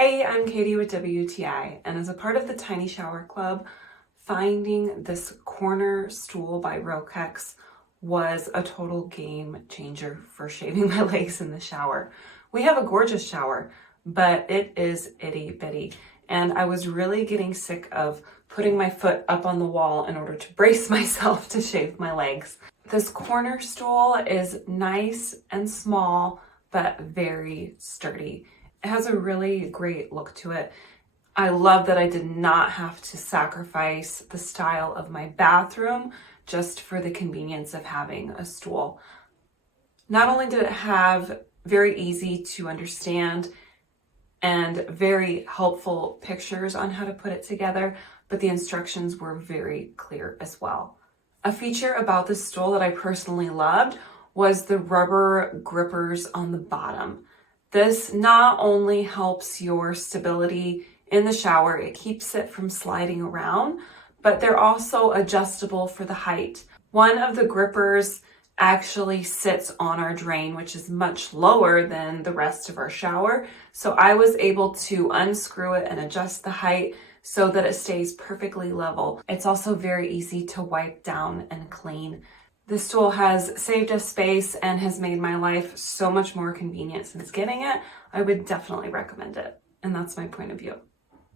Hey, I'm Katie with WTI, and as a part of the Tiny Shower Club, finding this corner stool by Rohkex was a total game changer for shaving my legs in the shower. We have a gorgeous shower, but it is itty bitty, and I was really getting sick of putting my foot up on the wall in order to brace myself to shave my legs. This corner stool is nice and small, but very sturdy. It has a really great look to it. I love that I did not have to sacrifice the style of my bathroom just for the convenience of having a stool. Not only did it have very easy to understand and very helpful pictures on how to put it together, but the instructions were very clear as well. A feature about this stool that I personally loved was the rubber grippers on the bottom. This not only helps your stability in the shower, it keeps it from sliding around, but they're also adjustable for the height. One of the grippers actually sits on our drain, which is much lower than the rest of our shower. So I was able to unscrew it and adjust the height so that it stays perfectly level. It's also very easy to wipe down and clean. This stool has saved us space and has made my life so much more convenient since getting it. I would definitely recommend it. And that's my point of view.